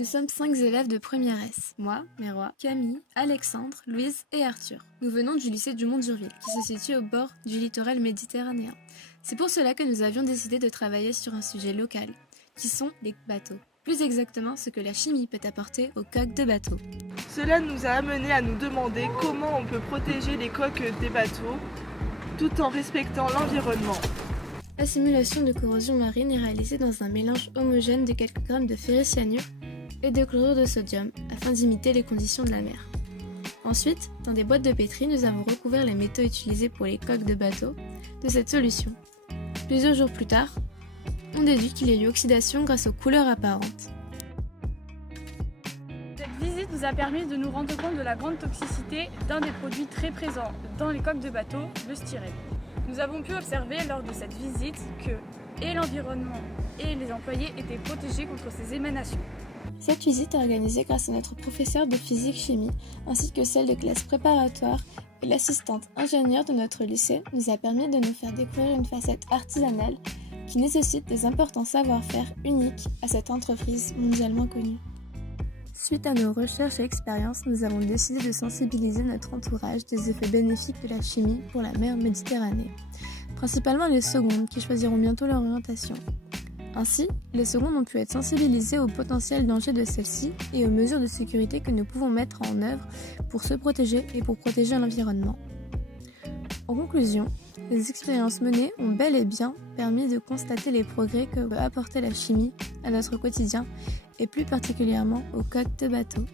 Nous sommes 5 élèves de première S. Moi, Meroi, Camille, Alexandre, Louise et Arthur. Nous venons du lycée du Mont-d'Urville, qui se situe au bord du littoral méditerranéen. C'est pour cela que nous avions décidé de travailler sur un sujet local, qui sont les bateaux. Plus exactement, ce que la chimie peut apporter aux coques de bateaux. Cela nous a amené à nous demander comment on peut protéger les coques des bateaux tout en respectant l'environnement. La simulation de corrosion marine est réalisée dans un mélange homogène de quelques grammes de ferricyanure et de chlorure de sodium afin d'imiter les conditions de la mer. Ensuite, dans des boîtes de pétri, nous avons recouvert les métaux utilisés pour les coques de bateau de cette solution. Plusieurs jours plus tard, on déduit qu'il y a eu oxydation grâce aux couleurs apparentes. Cette visite nous a permis de nous rendre compte de la grande toxicité d'un des produits très présents dans les coques de bateau, le styrène. Nous avons pu observer lors de cette visite que et l'environnement et les employés étaient protégés contre ces émanations. Cette visite est organisée grâce à notre professeur de physique-chimie ainsi que celle de classe préparatoire et l'assistante ingénieure de notre lycée nous a permis de nous faire découvrir une facette artisanale qui nécessite des importants savoir-faire uniques à cette entreprise mondialement connue. Suite à nos recherches et expériences, nous avons décidé de sensibiliser notre entourage des effets bénéfiques de la chimie pour la mer Méditerranée, principalement les secondes qui choisiront bientôt leur orientation. Ainsi, les secondes ont pu être sensibilisées aux potentiels dangers de celle-ci et aux mesures de sécurité que nous pouvons mettre en œuvre pour se protéger et pour protéger l'environnement. En conclusion, les expériences menées ont bel et bien permis de constater les progrès que peut apporter la chimie à notre quotidien et plus particulièrement aux coques de bateaux.